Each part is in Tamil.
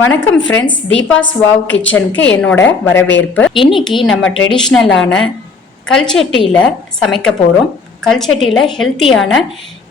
வணக்கம் ஃப்ரெண்ட்ஸ் தீபாஸ் வாவ் கிச்சனுக்கு என்னோட வரவேற்பு. இன்னைக்கு நம்ம ட்ரெடிஷ்னலான கல்ச்சட்டியில் சமைக்க போகிறோம் கல்ச்சட்டியில் ஹெல்த்தியான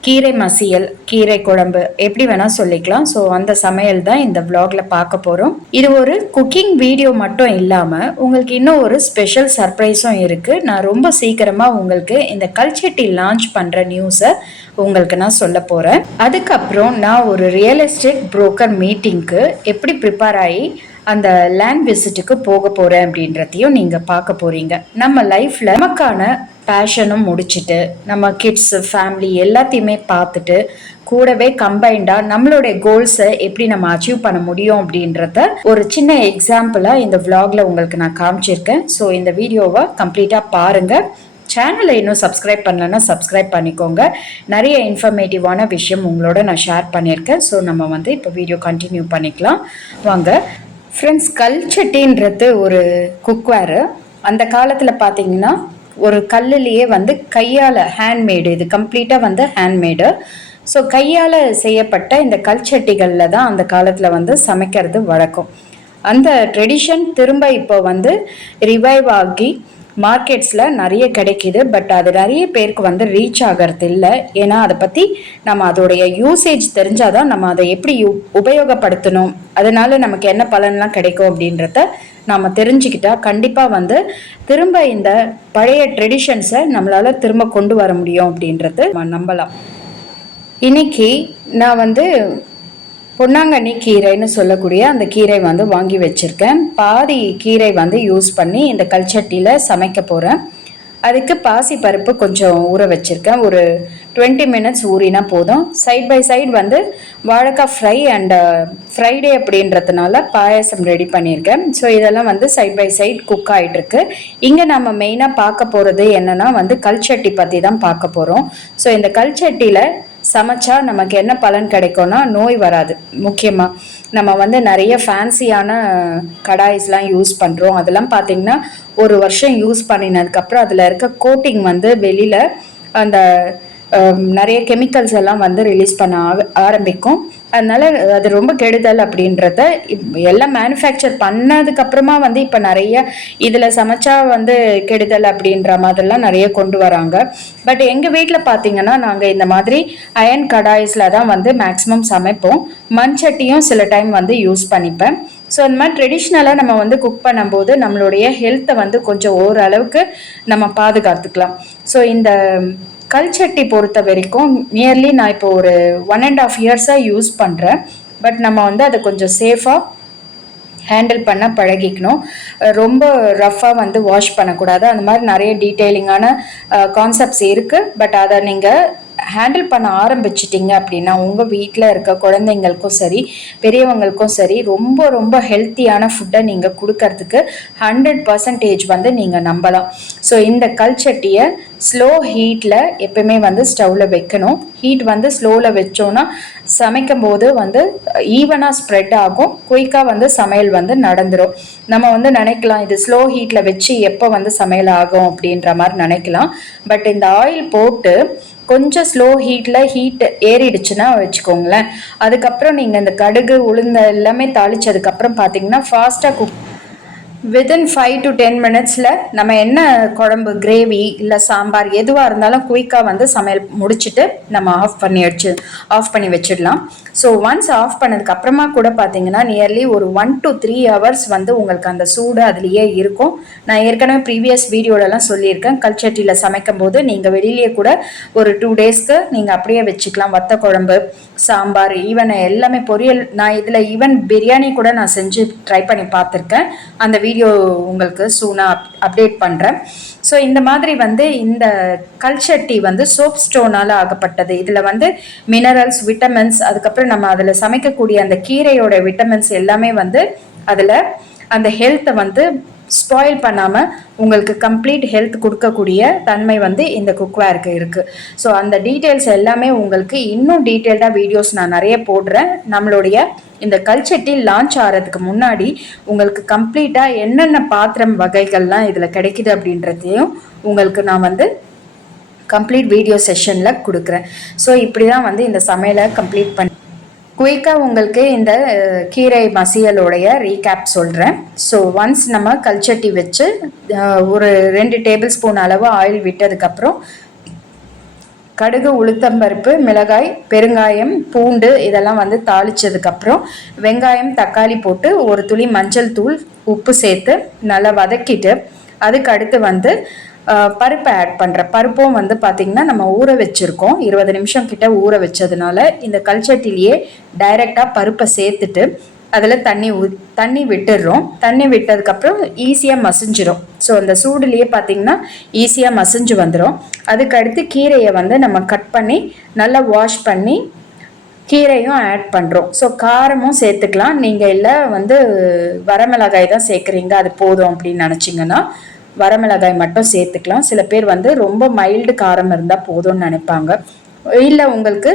கீரை மசியல் கீரை குழம்பு எப்படி வேணால் சொல்லிக்கலாம். ஸோ அந்த சமையல் தான் இந்த வ்ளாகில் பார்க்க போகிறோம் இது ஒரு குக்கிங் வீடியோ மட்டும் இல்லாமல் உங்களுக்கு இன்னும் ஒரு ஸ்பெஷல் சர்ப்ரைஸும் இருக்குது நான் ரொம்ப சீக்கிரமாக உங்களுக்கு இந்த கல்ச்சட்டி லான்ச் பண்ணுற நியூஸை உங்களுக்கு நான் சொல்ல போகிறேன் அதுக்கப்புறம் நான் ஒரு ரியல் எஸ்டேட் புரோக்கர் மீட்டிங்க்கு எப்படி ப்ரிப்பேர் ஆகி அந்த லேண்ட் விசிட்டுக்கு போக போகிறேன் அப்படின்றதையும் நீங்கள் பார்க்க போகிறீங்க நம்ம லைஃப்பில் நமக்கான பேஷனும் முடிச்சுட்டு நம்ம கிட்ஸு ஃபேமிலி எல்லாத்தையுமே பார்த்துட்டு கூடவே கம்பைண்டாக நம்மளுடைய கோல்ஸை எப்படி நம்ம அச்சீவ் பண்ண முடியும் அப்படின்றத ஒரு சின்ன எக்ஸாம்பிளாக இந்த வ்ளாகில் உங்களுக்கு நான் காமிச்சிருக்கேன். ஸோ இந்த வீடியோவை கம்ப்ளீட்டாக பாருங்கள் சேனலை இன்னும் சப்ஸ்கிரைப் பண்ணலன்னா சப்ஸ்கிரைப் பண்ணிக்கோங்க. நிறைய இன்ஃபர்மேட்டிவான விஷயம் உங்களோட நான் ஷேர் பண்ணியிருக்கேன். ஸோ நம்ம வந்து இப்போ வீடியோ கண்டினியூ பண்ணிக்கலாம். வாங்க. ஃப்ரெண்ட்ஸ் கல்ச்சட்டின்றது ஒரு குக்வேரு அந்த காலத்தில் பார்த்தீங்கன்னா ஒரு கல்லுலேயே வந்து கையால் ஹேண்ட்மேடு இது கம்ப்ளீட்டாக வந்து ஹேண்ட்மேடு ஸோ கையால் செய்யப்பட்ட இந்த கல்ச்சட்டிகளில் தான் அந்த காலத்தில் வந்து சமைக்கிறது வழக்கம். அந்த ட்ரெடிஷன் திரும்ப இப்போ வந்து ரிவைவ் ஆகி மார்க்கெட்ஸில் நிறைய கிடைக்கிது பட் அது நிறைய பேருக்கு வந்து ரீச் ஆகிறது இல்லை. ஏன்னா அதை பற்றி நம்ம அதோடைய யூசேஜ் தெரிஞ்சால் தான் நம்ம அதை எப்படி யூ உபயோகப்படுத்தணும். அதனால நமக்கு என்ன பலன்லாம் கிடைக்கும் அப்படின்றத நாம் தெரிஞ்சுக்கிட்டா கண்டிப்பாக வந்து திரும்ப இந்த பழைய ட்ரெடிஷன்ஸை நம்மளால் திரும்ப கொண்டு வர முடியும் அப்படின்றது நம்ம நம்பலாம். இன்னைக்கு நான் வந்து பொன்னாங்கண்ணி கீரைன்னு சொல்லக்கூடிய அந்த கீரை வந்து வாங்கி வச்சுருக்கேன். பாதி கீரை வந்து யூஸ் பண்ணி இந்த கல்ச்சட்டியில் சமைக்க போகிறேன் அதுக்கு பாசி பருப்பு கொஞ்சம் ஊற வச்சுருக்கேன். ஒரு டுவெண்ட்டி மினிட்ஸ் ஊறினா போதும். சைட் பை சைடு வந்து வாழைக்காய் ஃப்ரை அண்ட் ஃப்ரைடே அப்படின்றதுனால பாயாசம் ரெடி பண்ணியிருக்கேன். ஸோ இதெல்லாம் வந்து சைட் பை சைடு குக் ஆகிட்டுருக்கு இங்கே நம்ம மெயினாக பார்க்க போகிறது என்னென்னா வந்து கல்ச்சட்டி பற்றி தான் பார்க்க போகிறோம் ஸோ இந்த கல்ச்சட்டியில் சமைச்சா நமக்கு என்ன பலன் கிடைக்கும்னா நோய் வராது. முக்கியமாக நம்ம வந்து நிறைய ஃபேன்சியான கடாய்ஸ்லாம் யூஸ் பண்ணுறோம் அதெல்லாம் பார்த்திங்கன்னா ஒரு வருஷம் யூஸ் பண்ணினதுக்கப்புறம் அதில் இருக்க கோட்டிங் வந்து வெளியில் அந்த நிறைய கெமிக்கல்ஸ் எல்லாம் வந்து ரிலீஸ் பண்ண ஆரம்பிக்கும். அதனால அது ரொம்ப கெடுதல் அப்படின்றத எல்லாம் மேனுஃபேக்சர் பண்ணதுக்கு அப்புறமா வந்து இப்போ நிறைய இதில் சமைச்சா வந்து கெடுதல் அப்படின்ற மாதிரிலாம் நிறைய கொண்டு வராங்க. பட் எங்கள் வீட்டில் பார்த்தீங்கன்னா நாங்கள் இந்த மாதிரி அயன் கடாய்ஸில் தான் வந்து மேக்ஸிமம் சமைப்போம். மண் சட்டியும் சில டைம் வந்து யூஸ் பண்ணிப்பேன். ஸோ இந்த மாதிரி ட்ரெடிஷ்னலாக நம்ம வந்து குக் பண்ணும்போது நம்மளுடைய ஹெல்த்தை வந்து கொஞ்சம் ஓரளவுக்கு நம்ம பாதுகாத்துக்கலாம். ஸோ இந்த கல்ச்சட்டி பொறுத்த வரைக்கும் நியர்லி நான் இப்போ ஒரு ஒன் அண்ட் ஆஃப் இயர்ஸாக யூஸ் பண்ணுறேன் பட் நம்ம வந்து அதை கொஞ்சம் சேஃபாக ஹேண்டில் பண்ண பழகிக்கணும். ரொம்ப ரஃப்பாக வந்து வாஷ் பண்ணக்கூடாது. அந்த மாதிரி நிறைய டீட்டெயிலிங்கான கான்செப்ட்ஸ் இருக்குது பட் அதை நீங்கள் ஹேண்டில் பண்ண ஆரம்பிச்சிட்டிங்க அப்படின்னா உங்கள் வீட்டில் இருக்க குழந்தைங்களுக்கும் சரி பெரியவங்களுக்கும் சரி ரொம்ப ரொம்ப ஹெல்த்தியான ஃபுட்டை நீங்கள் கொடுக்கறதுக்கு ஹண்ட்ரட் பர்சன்டேஜ் வந்து நீங்கள் நம்பலாம். ஸோ இந்த கல்ச்சட்டியை ஸ்லோ ஹீட்டில் எப்பயுமே வந்து ஸ்டவ்வில் வைக்கணும். ஹீட் வந்து ஸ்லோவில் வச்சோன்னா சமைக்கும் போது வந்து ஈவனாக ஸ்ப்ரெட் ஆகும். குயிக்காக வந்து சமையல் வந்து நடந்துடும் நம்ம வந்து நினைக்கலாம் இது ஸ்லோ ஹீட்டில் வச்சு எப்போ வந்து சமையல் ஆகும் அப்படின்ற மாதிரி நினைக்கலாம். பட் இந்த ஆயில் போட்டு கொஞ்சம் ஸ்லோ ஹீட்டில் ஹீட் ஏறிடுச்சுன்னா வச்சுக்கோங்களேன். அதுக்கப்புறம் நீங்கள் இந்த கடுகு உளுந்த எல்லாமே தாளிச்சதுக்கப்புறம் பார்த்தீங்கன்னா ஃபாஸ்ட்டாக cook within five to ten மினிட்ஸில் நம்ம என்ன குழம்பு கிரேவி இல்லை சாம்பார் எதுவாக இருந்தாலும் குயிக்காக வந்து சமையல் முடிச்சுட்டு நம்ம ஆஃப் பண்ணி வச்சு ஆஃப் பண்ணி வச்சிடலாம். ஸோ ஒன்ஸ் ஆஃப் பண்ணதுக்கு அப்புறமா கூட பார்த்தீங்கன்னா நியர்லி ஒரு ஒன் டு த்ரீ ஹவர்ஸ் வந்து உங்களுக்கு அந்த சூடு அதுலேயே இருக்கும். நான் ஏற்கனவே ப்ரீவியஸ் வீடியோலலாம் சொல்லியிருக்கேன். கல்ச்சட்டியில் சமைக்கும் போது நீங்கள் வெளியிலேயே கூட ஒரு டூ டேஸ்க்கு நீங்கள் அப்படியே வச்சுக்கலாம். வத்த குழம்பு சாம்பார் ஈவன் எல்லாமே பொரியல். நான் இதில் ஈவன் பிரியாணி கூட நான் செஞ்சு ட்ரை பண்ணி பார்த்துருக்கேன். அந்த வீடியோ உங்களுக்கு சூனாக அப் அப்டேட் பண்ணுறேன் ஸோ இந்த மாதிரி வந்து இந்த கல்ச்சட்டி வந்து சோப் ஸ்டோனால் ஆகப்பட்டது இதில் வந்து மினரல்ஸ் விட்டமின்ஸ் அதுக்கப்புறம் நம்ம அதில் சமைக்கக்கூடிய அந்த கீரையோட விட்டமின்ஸ் எல்லாமே வந்து அதில் அந்த ஹெல்த்தை வந்து ஸ்பாயில் பண்ணாமல் உங்களுக்கு கம்ப்ளீட் ஹெல்த் கொடுக்கக்கூடிய தன்மை வந்து இந்த குக்வேருக்கு இருக்குது ஸோ அந்த டீட்டெயில்ஸ் எல்லாமே உங்களுக்கு இன்னும் டீட்டெயில்டாக வீடியோஸ் நான் நிறைய போடுறேன். நம்மளுடைய இந்த கல்ச்சட்டி லான்ச் ஆகிறதுக்கு முன்னாடி உங்களுக்கு கம்ப்ளீட்டாக என்னென்ன பாத்திரம் வகைகள்லாம் இதில் கிடைக்குது அப்படின்றதையும் உங்களுக்கு நான் வந்து கம்ப்ளீட் வீடியோ செஷனில் கொடுக்குறேன். ஸோ இப்படி தான் வந்து இந்த சமையலை கம்ப்ளீட் பண்ணி குயிக்காக உங்களுக்கு இந்த கீரை மசியலோடைய ரீகேப் சொல்கிறேன் ஸோ ஒன்ஸ் நம்ம கல்ச்சட்டி வச்சு ஒரு ரெண்டு டேபிள் ஸ்பூன் அளவு ஆயில் விட்டதுக்கப்புறம் கடுகு உளுத்தம்பருப்பு மிளகாய் பெருங்காயம் பூண்டு இதெல்லாம் வந்து தாளிச்சதுக்கப்புறம் வெங்காயம் தக்காளி போட்டு ஒரு துளி மஞ்சள் தூள் உப்பு சேர்த்து நல்லா வதக்கிட்டு அதுக்கு அடுத்து வந்து பருப்பை ஆட் பண்ணுறேன் பருப்பும் வந்து பார்த்திங்கன்னா நம்ம ஊற வச்சுருக்கோம். இருபது நிமிஷம் கிட்ட ஊற வச்சதுனால இந்த கல்ச்சட்டிலேயே டைரெக்டாக பருப்பை சேர்த்துட்டு அதில் தண்ணி ஊ தண்ணி விட்டுடுறோம் தண்ணி விட்டதுக்கப்புறம் ஈஸியாக மசிஞ்சிரும். ஸோ அந்த சூடுலேயே பார்த்தீங்கன்னா ஈஸியாக மசிஞ்சு வந்துடும் அதுக்கடுத்து கீரையை வந்து நம்ம கட் பண்ணி நல்லா வாஷ் பண்ணி கீரையும் ஆட் பண்ணுறோம் ஸோ காரமும் சேர்த்துக்கலாம். நீங்கள் இல்லை வந்து வரமிளகாய் தான் சேர்க்குறீங்க. அது போதும் அப்படின்னு நினச்சிங்கன்னா வரமிளகாய் மட்டும் சேர்த்துக்கலாம். சில பேர் வந்து ரொம்ப மைல்டு காரம் இருந்தால் போதும்னு நினைப்பாங்க. இல்லை உங்களுக்கு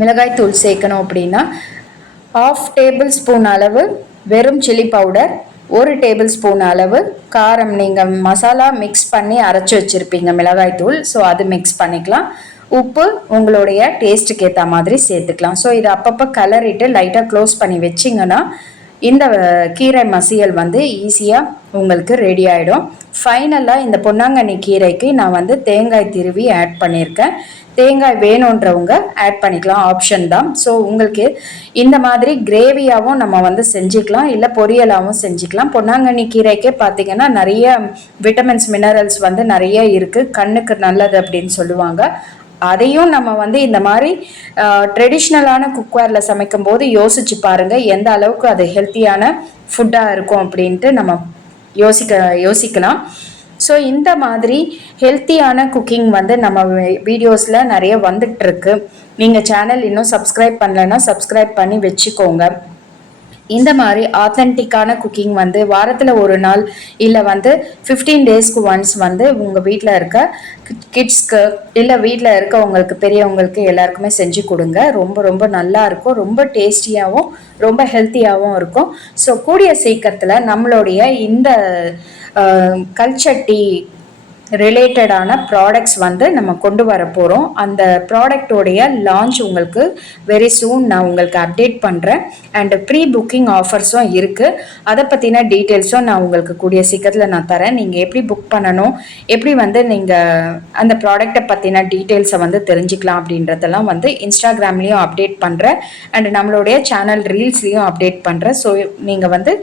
மிளகாய் தூள் சேர்க்கணும் அப்படின்னா ஆஃப் டேபிள் ஸ்பூன் அளவு வெறும் சில்லி பவுடர் ஒரு டேபிள் ஸ்பூன் அளவு காரம். நீங்கள் மசாலா மிக்ஸ் பண்ணி அரைச்சி வச்சுருப்பீங்க மிளகாய் தூள். ஸோ அது மிக்ஸ் பண்ணிக்கலாம். உப்பு உங்களுடைய டேஸ்ட்டுக்கு ஏற்ற மாதிரி சேர்த்துக்கலாம். ஸோ இதை அப்பப்போ கலரிட்டு லைட்டாக க்ளோஸ் பண்ணி வச்சிங்கன்னா இந்த கீரை மசியல் வந்து ஈஸியாக உங்களுக்கு ரெடி ஆகிடும் ஃபைனலாக இந்த பொன்னாங்கண்ணி கீரைக்கு நான் வந்து தேங்காய் திருவி ஆட் பண்ணியிருக்கேன் தேங்காய் வேணுன்றவங்க ஆட் பண்ணிக்கலாம். ஆப்ஷன் தான். ஸோ உங்களுக்கு இந்த மாதிரி கிரேவியாகவும் நம்ம வந்து செஞ்சுக்கலாம். இல்லை பொரியலாகவும் செஞ்சுக்கலாம். பொன்னாங்கண்ணி கீரைக்கே பார்த்தீங்கன்னா நிறைய விட்டமின்ஸ் மினரல்ஸ் வந்து நிறைய இருக்குது கண்ணுக்கு நல்லது அப்படின்னு சொல்லுவாங்க. அதையும் நம்ம வந்து இந்த மாதிரி ட்ரெடிஷ்னலான குக்வேரில் சமைக்கும் போது யோசிச்சு பாருங்கள் எந்த அளவுக்கு அது ஹெல்த்தியான ஃபுட்டாக இருக்கும் அப்படின்ட்டு நம்ம யோசிக்க யோசிக்கலாம். ஸோ இந்த மாதிரி ஹெல்த்தியான குக்கிங் வந்து நம்ம வீடியோஸில் நிறைய வந்துட்டு இருக்கு நீங்கள் சேனல் இன்னும் சப்ஸ்கிரைப் பண்ணலைன்னா சப்ஸ்கிரைப் பண்ணி வச்சுக்கோங்க. இந்த மாதிரி ஆத்தென்டிக்கான குக்கிங் வந்து வாரத்தில் ஒரு நாள் இல்லை வந்து ஃபிஃப்டீன் டேஸ்க்கு ஒன்ஸ் வந்து உங்கள் வீட்டில் இருக்க கிட்ஸ்க்கு இல்லை வீட்டில் இருக்க உங்களுக்கு பெரியவங்களுக்கு எல்லாருக்குமே செஞ்சு கொடுங்க. ரொம்ப ரொம்ப நல்லா இருக்கும். ரொம்ப டேஸ்டியாகவும் ரொம்ப ஹெல்த்தியாகவும் இருக்கும். ஸோ கூடிய சீக்கிரத்தில் நம்மளுடைய இந்த கல்ச்சட்டி ரிலேட்டடான ப்ராடக்ட்ஸ் வந்து நம்ம கொண்டு வர போகிறோம் அந்த ப்ராடக்டோடைய லான்ச் உங்களுக்கு வெரி சூன் நான் உங்களுக்கு அப்டேட் பண்ணுறேன் அண்டு ப்ரீ புக்கிங் ஆஃபர்ஸும் இருக்குது அதை பற்றின டீட்டெயில்ஸும் நான் உங்களுக்கு கூடிய சீக்கிரத்தில் நான் தரேன். நீங்கள் எப்படி புக் பண்ணணும்? எப்படி வந்து நீங்கள் அந்த ப்ராடக்ட்டை பற்றின டீட்டெயில்ஸை வந்து தெரிஞ்சுக்கலாம் அப்படின்றதெல்லாம் வந்து இன்ஸ்டாகிராம்லேயும் அப்டேட் பண்ணுறேன் அண்ட் நம்மளுடைய சேனல் ரீல்ஸ்லேயும் அப்டேட் பண்ணுறேன் ஸோ நீங்கள் வந்து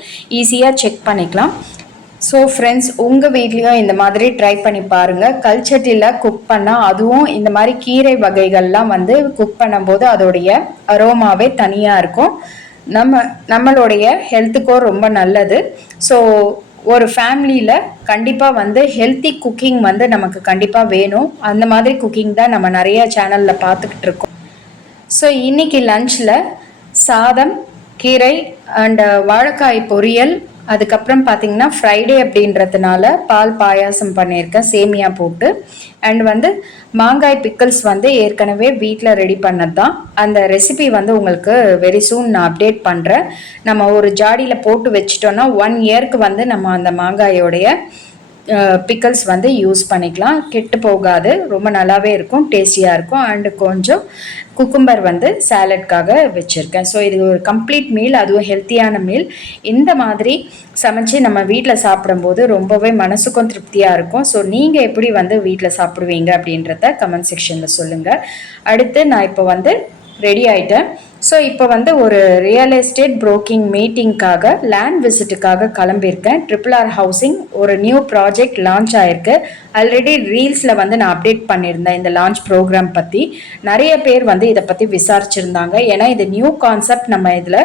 ஈஸியாக செக் பண்ணிக்கலாம். ஸோ ஃப்ரெண்ட்ஸ் உங்கள் வீட்லேயும் இந்த மாதிரி ட்ரை பண்ணி பாருங்கள் கல்ச்சட்டியில் குக் பண்ணால் அதுவும் இந்த மாதிரி கீரை வகைகள்லாம் வந்து குக் பண்ணும்போது அதோடைய அரோமாவே தனியாக இருக்கும். நம்ம நம்மளுடைய ஹெல்த்துக்கும் ரொம்ப நல்லது. ஸோ ஒரு ஃபேமிலியில் கண்டிப்பாக வந்து ஹெல்த்தி குக்கிங் வந்து நமக்கு கண்டிப்பாக வேணும். அந்த மாதிரி குக்கிங் தான் நம்ம நிறைய சேனலில் பார்த்துக்கிட்டு இருக்கோம். ஸோ இன்னைக்கு லஞ்சில் சாதம் கீரை அண்ட் வாழைக்காய் பொரியல் அதுக்கப்புறம் பார்த்தீங்கன்னா ஃப்ரைடே அப்படின்றதுனால பால் பாயாசம் பண்ணியிருக்கேன் சேமியா போட்டு. அண்ட் வந்து மாங்காய் பிக்கிள்ஸ் வந்து ஏற்கனவே வீட்டில் ரெடி பண்ணது தான் அந்த ரெசிபி வந்து உங்களுக்கு வெரி சூன் நான் அப்டேட் பண்ணுறேன் நம்ம ஒரு ஜாடியில் போட்டு வச்சிட்டோன்னா ஒன் இயர்க்கு வந்து நம்ம அந்த மாங்காயோடைய பிக்கல்ஸ் வந்து யூஸ் பண்ணிக்கலாம். கெட்டு போகாது. ரொம்ப நல்லாவே இருக்கும். டேஸ்டியாக இருக்கும். அண்டு கொஞ்சம் குக்கும்பர் வந்து சாலட்காக வச்சுருக்கேன். ஸோ இது ஒரு கம்ப்ளீட் மீல் அதுவும் ஹெல்த்தியான மீல் இந்த மாதிரி சமைச்சு நம்ம வீட்டில் சாப்பிடும்போது ரொம்பவே மனசுக்கும் திருப்தியாக இருக்கும். ஸோ நீங்கள் எப்படி வந்து வீட்டில் சாப்பிடுவீங்க அப்படின்றத கமெண்ட் செக்ஷனில் சொல்லுங்கள் அடுத்து நான் இப்போ வந்து ரெடி ஆகிட்டேன் ஸோ இப்போ வந்து ஒரு ரியல் எஸ்டேட் புரோக்கிங் மீட்டிங்க்காக லேண்ட் விசிட்டுக்காக கிளம்பியிருக்கேன். ட்ரிபிள் ஆர் ஹவுசிங் ஒரு நியூ ப்ராஜெக்ட் லான்ச் ஆயிருக்கு. ஆல்ரெடி ரீல்ஸில் வந்து நான் அப்டேட் பண்ணியிருந்தேன் இந்த லான்ச் ப்ரோக்ராம் பற்றி நிறைய பேர் வந்து இதை பற்றி விசாரிச்சிருந்தாங்க. ஏன்னா இது நியூ கான்செப்ட் நம்ம இதில்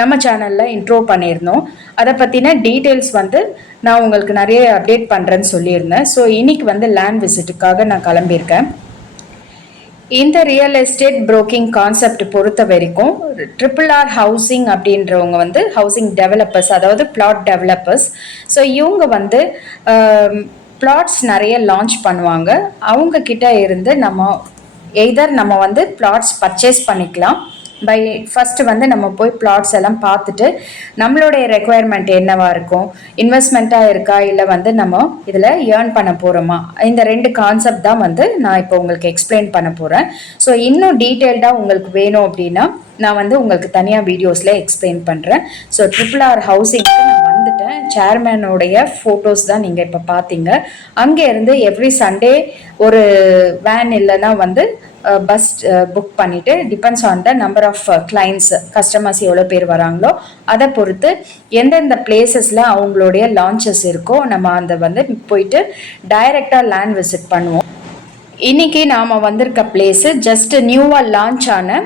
நம்ம சேனலில் இன்ட்ரோ பண்ணியிருந்தோம். அதை பற்றின டீட்டெயில்ஸ் வந்து நான் உங்களுக்கு நிறைய அப்டேட் பண்ணுறேன்னு சொல்லியிருந்தேன். ஸோ இன்னைக்கு வந்து லேண்ட் விசிட்டுக்காக நான் கிளம்பியிருக்கேன். இந்த ரியல் எஸ்டேட் புரோக்கிங் கான்செப்ட் பொறுத்த வரைக்கும் ட்ரிபிள் ஆர் ஹவுசிங் அப்படின்றவங்க வந்து ஹவுசிங் டெவலப்பர்ஸ் அதாவது பிளாட் டெவலப்பர்ஸ் ஸோ இவங்க வந்து um, பிளாட்ஸ் நிறைய லான்ச் பண்ணுவாங்க. அவங்க கிட்ட இருந்து நம்ம எய்தர் நம்ம வந்து பிளாட்ஸ் பர்ச்சேஸ் பண்ணிக்கலாம். பை ஃபஸ்ட்டு வந்து நம்ம போய் பிளாட்ஸ் எல்லாம் பார்த்துட்டு நம்மளுடைய ரெக்குயர்மெண்ட் என்னவா இருக்கும்? இன்வெஸ்ட்மெண்ட்டாக இருக்கா? இல்லை வந்து நம்ம இதில் ஏர்ன் பண்ண போகிறோமா இந்த ரெண்டு கான்செப்ட் தான் வந்து நான் இப்போ உங்களுக்கு எக்ஸ்பிளைன் பண்ண போகிறேன் ஸோ இன்னும் டீட்டெயில்டாக உங்களுக்கு வேணும் அப்படின்னா நான் வந்து உங்களுக்கு தனியாக வீடியோஸில் எக்ஸ்பிளைன் பண்ணுறேன் ஸோ ட்ரிபிள் ஆர் ஹவுசிங்க்கு நான் வந்துட்டேன். சேர்மேனுடைய ஃபோட்டோஸ் தான் நீங்கள் இப்போ பார்த்தீங்க. அங்கேருந்து எவ்ரி சண்டே ஒரு வேன் இல்லைன்னா வந்து பஸ் புக் பண்ணிவிட்டு depends on the number of clients customers எவ்வளோ பேர் வராங்களோ அதை பொறுத்து எந்தெந்த பிளேசஸில் அவங்களுடைய லான்ச்சஸ் இருக்கோ நம்ம அந்த வந்து போயிட்டு டைரெக்டாக லேண்ட் விசிட் பண்ணுவோம். இன்னைக்கு நாம் வந்திருக்க பிளேஸு ஜஸ்ட் நியூவாக லான்ச் ஆன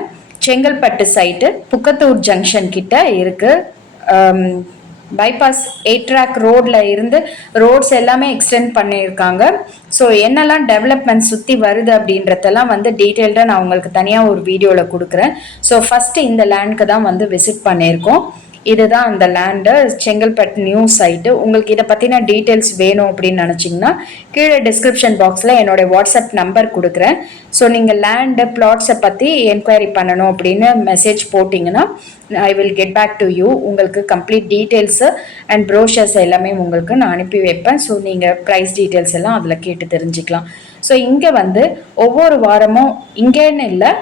செங்கல்பட்டு சைட்டு புக்கத்தூர் ஜங்ஷன் கிட்ட இருக்குது பைபாஸ் எயிட் ட்ராக் ரோட்ல இருந்து ரோட்ஸ் எல்லாமே எக்ஸ்டெண்ட் பண்ணியிருக்காங்க. ஸோ என்னெல்லாம் டெவலப்மெண்ட் சுற்றி வருது அப்படின்றதெல்லாம் வந்து டீட்டெயில்டாக நான் உங்களுக்கு தனியாக ஒரு வீடியோவில் கொடுக்குறேன். ஸோ ஃபஸ்ட்டு இந்த லேண்ட்க்கு தான் வந்து விசிட் பண்ணியிருக்கோம். இதுதான் அந்த லேண்டு செங்கல்பட்டு நியூ சைட்டு உங்களுக்கு இதை பற்றின டீட்டெயில்ஸ் வேணும் அப்படின்னு நினச்சிங்கன்னா கீழே டிஸ்கிரிப்ஷன் பாக்ஸில் என்னோடய வாட்ஸ்அப் நம்பர் கொடுக்குறேன். ஸோ நீங்கள் லேண்டு பிளாட்ஸை பற்றி என்கொயரி பண்ணணும் அப்படின்னு மெசேஜ் போட்டிங்கன்னா I will get back to you உங்களுக்கு கம்ப்ளீட் டீட்டெயில்ஸு அண்ட் ப்ரோஷர்ஸ் எல்லாமே உங்களுக்கு நான் அனுப்பி வைப்பேன். ஸோ நீங்கள் ப்ரைஸ் டீட்டெயில்ஸ் எல்லாம் அதில் கேட்டு தெரிஞ்சுக்கலாம். ஸோ இங்கே வந்து ஒவ்வொரு வாரமும் இங்கேன்னு இல்லை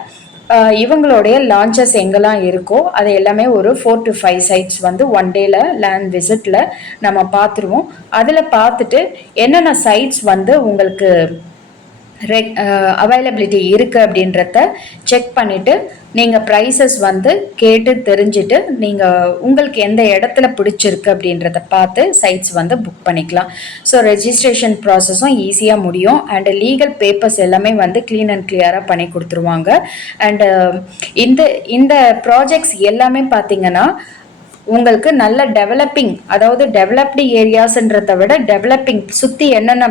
இவங்களுடைய லான்ச்சஸ் எங்கெல்லாம் இருக்கோ அது எல்லாமே ஒரு ஃபோர் டு ஃபைவ் சைட்ஸ் வந்து ஒன் டேல லேண்ட் விசிட்டில் நம்ம பார்த்துருவோம். அதில் பார்த்துட்டு என்னென்ன சைட்ஸ் வந்து உங்களுக்கு ரெக் அவைலபிலிட்டி இருக்குது அப்படின்றத செக் பண்ணிவிட்டு நீங்கள் ப்ரைஸஸ் வந்து கேட்டு தெரிஞ்சுட்டு நீங்கள் உங்களுக்கு எந்த இடத்துல பிடிச்சிருக்கு அப்படின்றத பார்த்து சைட்ஸ் வந்து புக் பண்ணிக்கலாம். ஸோ ரெஜிஸ்ட்ரேஷன் ப்ராசஸும் ஈஸியாக முடியும். அண்டு லீகல் பேப்பர்ஸ் எல்லாமே வந்து க்ளீன் அண்ட் கிளியராக பண்ணி கொடுத்துருவாங்க. அண்டு uh, இந்த இந்த ப்ராஜெக்ட்ஸ் எல்லாமே பார்த்தீங்கன்னா உங்களுக்கு நல்ல டெவலப்பிங் அதாவது டெவலப்டு ஏரியாஸ்ன்றதை விட டெவலப்பிங் சுற்றி என்னென்ன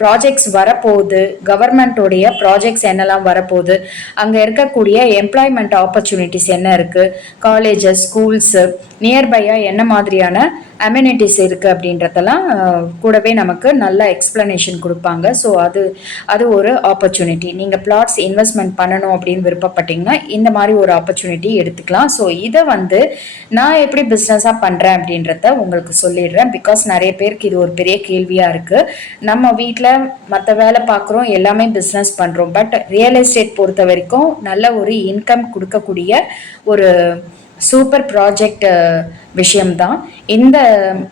ப்ராஜெக்ட்ஸ் வரப்போகுது கவர்மெண்ட்டோடைய ப்ராஜெக்ட்ஸ் என்னெல்லாம் வரப்போகுது அங்கே இருக்கக்கூடிய எம்ப்ளாய்மெண்ட் ஆப்பர்ச்சுனிட்டிஸ் என்ன இருக்குது காலேஜஸ் ஸ்கூல்ஸு நியர்பையாக என்ன மாதிரியான அம்யூனிட்டிஸ் இருக்குது அப்படின்றதெல்லாம் கூடவே நமக்கு நல்ல எக்ஸ்ப்ளனேஷன் கொடுப்பாங்க. ஸோ அது அது ஒரு ஆப்பர்ச்சுனிட்டி நீங்கள் பிளாட்ஸ் இன்வெஸ்ட்மெண்ட் பண்ணணும் அப்படின்னு விருப்பப்பட்டீங்கன்னா இந்த மாதிரி ஒரு ஆப்பர்ச்சுனிட்டி எடுத்துக்கலாம். ஸோ இதை வந்து நான் எப்படி பிஸ்னஸாக பண்ணுறேன் அப்படின்றத உங்களுக்கு சொல்லிடுறேன். பிகாஸ் நிறைய பேருக்கு இது ஒரு பெரிய கேள்வியாக இருக்குது நம்ம வீட்டில் மற்ற வேலை பார்க்குறோம் எல்லாமே பிஸ்னஸ் பண்ணுறோம் பட் ரியல் எஸ்டேட் பொறுத்த வரைக்கும் நல்ல ஒரு இன்கம் கொடுக்கக்கூடிய ஒரு சூப்பர் ப்ராஜெக்ட் uh, விஷயம்தான் இந்த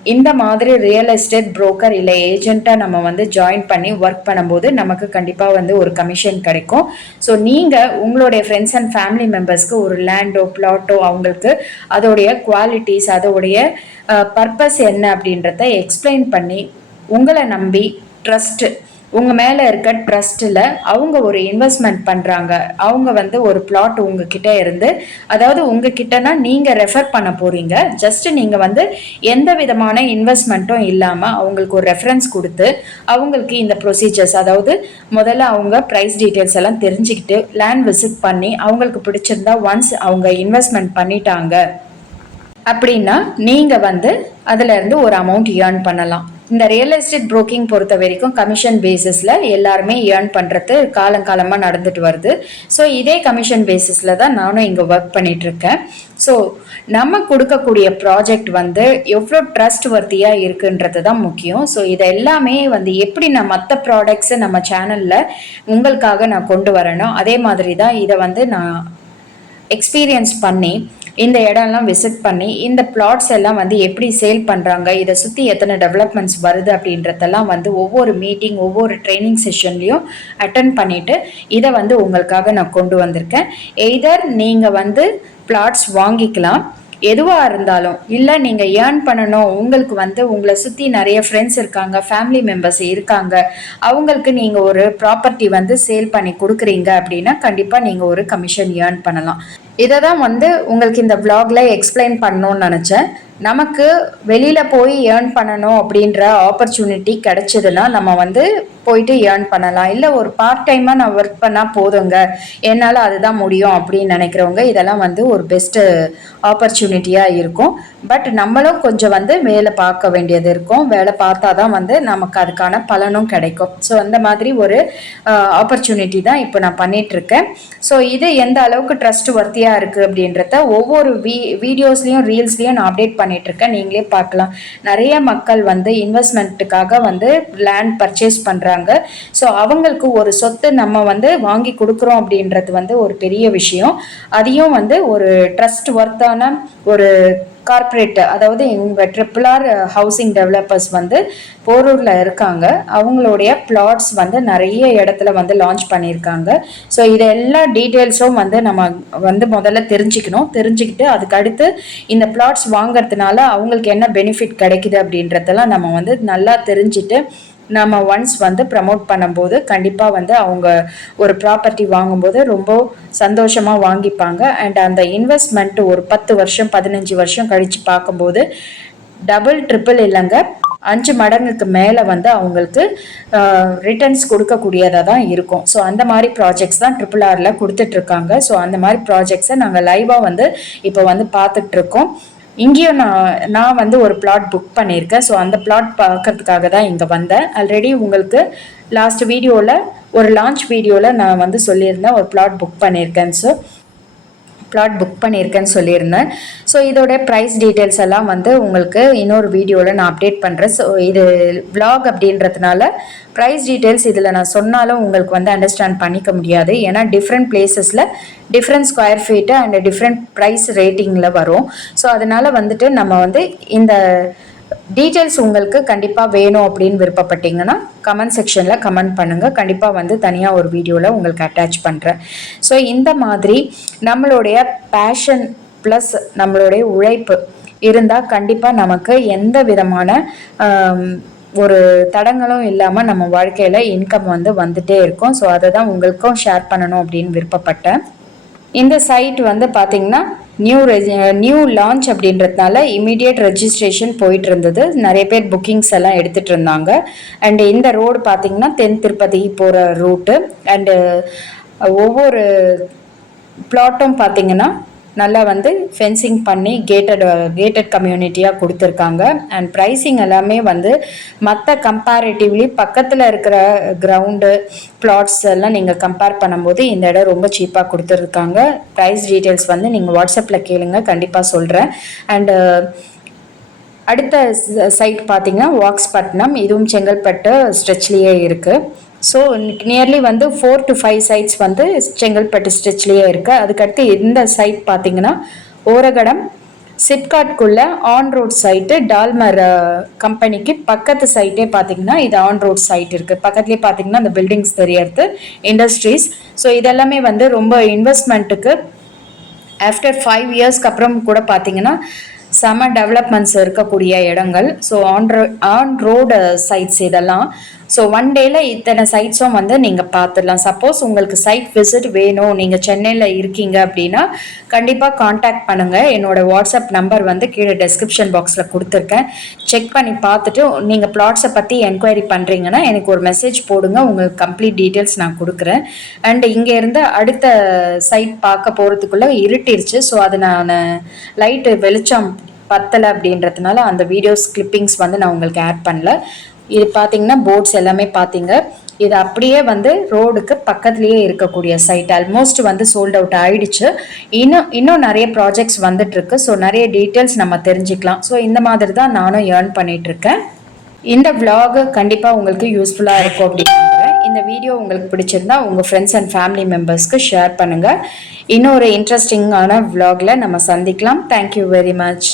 இந்த மாதிரி ரியல் எஸ்டேட் புரோக்கர் இல்லை ஏஜென்ட்டாக நம்ம வந்து ஜாயின் பண்ணி ஒர்க் பண்ணும்போது நமக்கு கண்டிப்பாக வந்து ஒரு கமிஷன் கிடைக்கும். ஸோ நீங்கள் உங்களுடைய ஃப்ரெண்ட்ஸ் அண்ட் ஃபேமிலி மெம்பர்ஸ்க்கு ஒரு லேண்டோ பிளாட்டோ அவங்களுக்கு அதோடைய குவாலிட்டிஸ் அதோடைய uh, பர்பஸ் என்ன அப்படின்றத எக்ஸ்பிளைன் பண்ணி உங்களை நம்பி ட்ரஸ்ட்டு உங்கள் மேலே இருக்க ட்ரஸ்ட்டில் அவங்க ஒரு இன்வெஸ்ட்மெண்ட் பண்ணுறாங்க அவங்க வந்து ஒரு பிளாட் உங்ககிட்ட இருந்து அதாவது உங்ககிட்டனா நீங்கள் ரெஃபர் பண்ண போகிறீங்க ஜஸ்ட்டு நீங்கள் வந்து எந்த விதமான இன்வெஸ்ட்மெண்ட்டும் இல்லாமல் அவங்களுக்கு ஒரு ரெஃபரன்ஸ் கொடுத்து அவங்களுக்கு இந்த ப்ரொசீஜர்ஸ் அதாவது முதல்ல அவங்க ப்ரைஸ் டீட்டெயில்ஸ் எல்லாம் தெரிஞ்சுக்கிட்டு லேண்ட் விசிட் பண்ணி அவங்களுக்கு பிடிச்சிருந்தா ஒன்ஸ் அவங்க இன்வெஸ்ட்மெண்ட் பண்ணிட்டாங்க. அப்படின்னா நீங்கள் வந்து அதிலேருந்து ஒரு அமௌண்ட் ஏர்ன் பண்ணலாம். இந்த ரியல் எஸ்டேட் புரோக்கிங் பொறுத்த வரைக்கும் கமிஷன் பேசிஸில் எல்லாருமே ஏர்ன் பண்ணுறது காலங்காலமாக நடந்துட்டு வருது. ஸோ இதே கமிஷன் பேசிஸில் தான் நானும் இங்கே ஒர்க் பண்ணிட்டு இருக்கேன் ஸோ நம்ம கொடுக்கக்கூடிய ப்ராஜெக்ட் வந்து எவ்வளோ ட்ரஸ்ட் வர்த்தியாக இருக்குன்றது தான் முக்கியம். ஸோ இதை எல்லாமே வந்து எப்படி நான் மற்ற ப்ராடக்ட்ஸை நம்ம சேனலில் உங்களுக்காக நான் கொண்டு வரணும் அதே மாதிரி தான் இதை வந்து நான் எக்ஸ்பீரியன்ஸ் பண்ணி இந்த இடம்லாம் விசிட் பண்ணி இந்த பிளாட்ஸ் எல்லாம் வந்து எப்படி சேல் பண்ணுறாங்க இதை சுற்றி எத்தனை டெவலப்மெண்ட்ஸ் வருது அப்படின்றதெல்லாம் வந்து ஒவ்வொரு மீட்டிங் ஒவ்வொரு ட்ரைனிங் செஷன்லேயும் அட்டன் பண்ணிவிட்டு இதை வந்து உங்களுக்காக நான் கொண்டு வந்திருக்கேன். எய்தர் நீங்கள் வந்து பிளாட்ஸ் வாங்கிக்கலாம். எதுவாக இருந்தாலும் இல்லை நீங்கள் ஏர்ன் பண்ணணும் உங்களுக்கு வந்து உங்களை சுற்றி நிறைய ஃப்ரெண்ட்ஸ் இருக்காங்க ஃபேமிலி மெம்பர்ஸ் இருக்காங்க அவங்களுக்கு நீங்கள் ஒரு ப்ராப்பர்ட்டி வந்து சேல் பண்ணி கொடுக்குறீங்க அப்படின்னா கண்டிப்பாக நீங்கள் ஒரு கமிஷன் ஏர்ன் பண்ணலாம். இதை தான் வந்து உங்களுக்கு இந்த vlogல எக்ஸ்பிளைன் பண்ணணும்னு நினச்சேன். நமக்கு வெளியில் போய் ஏர்ன் பண்ணணும் அப்படின்ற ஆப்பர்ச்சுனிட்டி கிடைச்சதுன்னா நம்ம வந்து போயிட்டு ஏர்ன் பண்ணலாம். இல்லை ஒரு பார்ட் டைமாக நான் ஒர்க் பண்ணால் போதுங்க. என்னால் அதுதான் முடியும் அப்படின்னு நினைக்கிறவங்க இதெல்லாம் வந்து ஒரு பெஸ்ட்டு ஆப்பர்ச்சுனிட்டியாக இருக்கும். பட் நம்மளும் கொஞ்சம் வந்து வேலை பார்க்க வேண்டியது இருக்கும். வேலை பார்த்தா தான் வந்து நமக்கு அதுக்கான பலனும் கிடைக்கும். ஸோ அந்த மாதிரி ஒரு ஆப்பர்ச்சுனிட்டி தான் இப்போ நான் பண்ணிகிட்ருக்கேன் ஸோ இது எந்த அளவுக்கு ட்ரஸ்ட் ஒர்த்தியாக இருக்குது அப்படின்றத ஒவ்வொரு வீ வீடியோஸ்லேயும் ரீல்ஸ்லேயும் நான் அப்டேட் பண்ணிகிட்ருக்கேன் நீங்களே பார்க்கலாம். நிறைய மக்கள் வந்து இன்வெஸ்ட்மெண்ட்டுக்காக வந்து லேண்ட் பர்ச்சேஸ் பண்ணுறாங்க ஸோ அவங்களுக்கு ஒரு சொத்து நம்ம வந்து வாங்கி கொடுக்குறோம் அப்படின்றது வந்து ஒரு பெரிய விஷயம். அதையும் வந்து ஒரு ட்ரஸ்ட் ஒர்த்தான ஒரு கார்ப்பரேட் அதாவது இவங்க ட்ரிபிள் ஆர் ஹவுசிங் டெவலப்பர்ஸ் வந்து போரூரில் இருக்காங்க. அவங்களுடைய பிளாட்ஸ் வந்து நிறைய இடத்துல வந்து லான்ச் பண்ணியிருக்காங்க. ஸோ இது எல்லா டீட்டெயில்ஸும் வந்து நம்ம வந்து முதல்ல தெரிஞ்சுக்கணும். தெரிஞ்சுக்கிட்டு அதுக்கு அடுத்து இந்த பிளாட்ஸ் வாங்குறதுனால அவங்களுக்கு என்ன பெனிஃபிட் கிடைக்குது அப்படின்றதெல்லாம் நம்ம வந்து நல்லா தெரிஞ்சுட்டு நம்ம ஒன்ஸ் வந்து ப்ரமோட் பண்ணும்போது கண்டிப்பாக வந்து அவங்க ஒரு ப்ராப்பர்ட்டி வாங்கும்போது ரொம்ப சந்தோஷமாக வாங்கிப்பாங்க. அண்ட் அந்த இன்வெஸ்ட்மெண்ட் ஒரு பத்து வருஷம் பதினஞ்சு வருஷம் கழித்து பார்க்கும்போது டபுள் ட்ரிபிள் இல்லைங்க. அஞ்சு மடங்குக்கு மேலே வந்து அவங்களுக்கு ரிட்டர்ன்ஸ் கொடுக்கக்கூடியதாக தான் இருக்கும். ஸோ அந்த மாதிரி ப்ராஜெக்ட்ஸ் தான் ட்ரிபிள் ஆரில் கொடுத்துட்ருக்காங்க ஸோ அந்த மாதிரி ப்ராஜெக்ட்ஸை நாங்கள் லைவாக வந்து இப்போ வந்து பார்த்துட்ருக்கோம் இங்கேயும் நான் நான் வந்து ஒரு பிளாட் புக் பண்ணியிருக்கேன். ஸோ அந்த பிளாட் பார்க்கறதுக்காக தான் இங்கே வந்தேன். ஆல்ரெடி உங்களுக்கு லாஸ்ட் வீடியோவில் ஒரு லான்ச் வீடியோவில் நான் வந்து சொல்லியிருந்தேன் ஒரு பிளாட் புக் பண்ணியிருக்கேன் ஸோ பிளாட் புக் பண்ணியிருக்கேன்னு சொல்லியிருந்தேன். ஸோ இதோட ப்ரைஸ் டீட்டெயில்ஸ் எல்லாம் வந்து உங்களுக்கு இன்னொரு வீடியோவில் நான் அப்டேட் பண்ணுறேன் ஸோ இது விலாக் அப்படின்றதுனால ப்ரைஸ் டீட்டெயில்ஸ் இதில் நான் சொன்னாலும் உங்களுக்கு வந்து அண்டர்ஸ்டாண்ட் பண்ணிக்க முடியாது. ஏன்னா different பிளேசஸில் different square feet and different price ரேட்டிங்கில் வரும். ஸோ அதனால் வந்துட்டு நம்ம வந்து இந்த டீட்டெயில்ஸ் உங்களுக்கு கண்டிப்பாக வேணும் அப்படின்னு விருப்பப்பட்டீங்கன்னா கமெண்ட் செக்ஷனில் கமெண்ட் பண்ணுங்கள் கண்டிப்பாக வந்து தனியாக ஒரு வீடியோவில் உங்களுக்கு அட்டாச் பண்ணுறேன் ஸோ இந்த மாதிரி நம்மளுடைய பேஷன் ப்ளஸ் நம்மளுடைய உழைப்பு இருந்தால் கண்டிப்பாக நமக்கு எந்த விதமான ஒரு தடங்களும் இல்லாமல் நம்ம வாழ்க்கையில் இன்கம் வந்து வந்துட்டே இருக்கும். ஸோ அதை தான் உங்களுக்கும் ஷேர் பண்ணணும் அப்படின்னு விருப்பப்பட்டேன். இந்த சைட் வந்து பார்த்திங்கன்னா நியூ நியூ லான்ச் அப்படின்றதுனால இமீடியட் ரெஜிஸ்ட்ரேஷன் போயிட்டு இருந்தது நிறைய பேர் புக்கிங்ஸ் எல்லாம் எடுத்துகிட்டு இருந்தாங்க அண்டு இந்த ரோடு பார்த்தீங்கன்னா தென் திருப்பதி போகிற ரூட்டு அண்டு ஒவ்வொரு பிளாட்டும் பார்த்தீங்கன்னா நல்லா வந்து ஃபென்சிங் பண்ணி கேட்டட் கேட்டட் கம்யூனிட்டியாக கொடுத்துருக்காங்க. அண்ட் ப்ரைஸிங் எல்லாமே வந்து மற்ற கம்பேரிட்டிவ்லி பக்கத்தில் இருக்கிற கிரவுண்டு பிளாட்ஸ் எல்லாம் நீங்கள் கம்பேர் பண்ணும்போது இந்த இடம் ரொம்ப சீப்பாக கொடுத்துருக்காங்க. ப்ரைஸ் டீட்டெயில்ஸ் வந்து நீங்கள் வாட்ஸ்அப்பில் கேளுங்க கண்டிப்பாக சொல்கிறேன் அண்டு அடுத்த சைட் பார்த்தீங்கன்னா வாக்ஸ்பட்னம் இதுவும் செங்கல்பட்டு ஸ்ட்ரெச்லேயே இருக்குது ஸோ நியர்லி வந்து ஃபோர் டு ஃபைவ் சைட்ஸ் வந்து செங்கல்பட்டு ஸ்டிச்லேயே இருக்குது அதுக்கடுத்து இந்த சைட் பார்த்தீங்கன்னா ஓரகடம் சிப்காட்குள்ள ஆன் ரோட் சைட்டு டால்மர் கம்பெனிக்கு பக்கத்து சைட்டே பார்த்தீங்கன்னா இது ஆன் ரோட் சைட் இருக்குது பக்கத்துலேயே பார்த்தீங்கன்னா அந்த பில்டிங்ஸ் தெரியறது இண்டஸ்ட்ரீஸ் ஸோ இதெல்லாமே வந்து ரொம்ப இன்வெஸ்ட்மெண்ட்டுக்கு ஆஃப்டர் ஃபைவ் இயர்ஸ்க்கு அப்புறம் கூட பார்த்தீங்கன்னா செம டெவலப்மெண்ட்ஸ் இருக்கக்கூடிய இடங்கள். So on on road sites இதெல்லாம். ஸோ ஒன் டேல இத்தனை சைட்ஸும் வந்து நீங்கள் பார்த்துடலாம் சப்போஸ் உங்களுக்கு சைட் விசிட் வேணும். நீங்கள் சென்னையில் இருக்கீங்க அப்படின்னா கண்டிப்பாக காண்டாக்ட் பண்ணுங்கள் என்னோடய வாட்ஸ்அப் நம்பர் வந்து கீழே டெஸ்கிரிப்ஷன் பாக்ஸில் கொடுத்துருக்கேன். செக் பண்ணி பார்த்துட்டு நீங்கள் பிளாட்ஸை பற்றி என்கொயரி பண்ணுறீங்கன்னா எனக்கு ஒரு மெசேஜ் போடுங்க. உங்களுக்கு கம்ப்ளீட் டீட்டெயில்ஸ் நான் கொடுக்குறேன். அண்ட் இங்கேருந்து அடுத்த சைட் பார்க்க போகிறதுக்குள்ளே இருட்டிருச்சு. ஸோ அது நான் லைட்டு வெளிச்சம் பத்தலை அப்படின்றதுனால அந்த வீடியோஸ் கிளிப்பிங்ஸ் வந்து நான் உங்களுக்கு ஆட் பண்ணல. இது பார்த்தீங்கன்னா போட்ஸ் எல்லாமே பார்த்தீங்க இது அப்படியே வந்து ரோடுக்கு பக்கத்துலேயே இருக்கக்கூடிய சைட் ஆல்மோஸ்ட் வந்து சோல்ட் அவுட் ஆயிடுச்சு. இன்னும் இன்னும் நிறைய ப்ராஜெக்ட்ஸ் வந்துட்டுருக்கு. ஸோ நிறைய டீட்டெயில்ஸ் நம்ம தெரிஞ்சுக்கலாம். ஸோ இந்த மாதிரி தான் நானும் ஏர்ன் பண்ணிகிட்ருக்கேன் இந்த விலாகு கண்டிப்பாக உங்களுக்கு யூஸ்ஃபுல்லாக இருக்கும் அப்படின்னு இந்த வீடியோ உங்களுக்கு பிடிச்சிருந்தா உங்கள் ஃப்ரெண்ட்ஸ் அண்ட் ஃபேமிலி மெம்பர்ஸ்க்கு ஷேர் பண்ணுங்கள் இன்னொரு இன்ட்ரெஸ்டிங்கான விலாகில் நம்ம சந்திக்கலாம். Thank you very much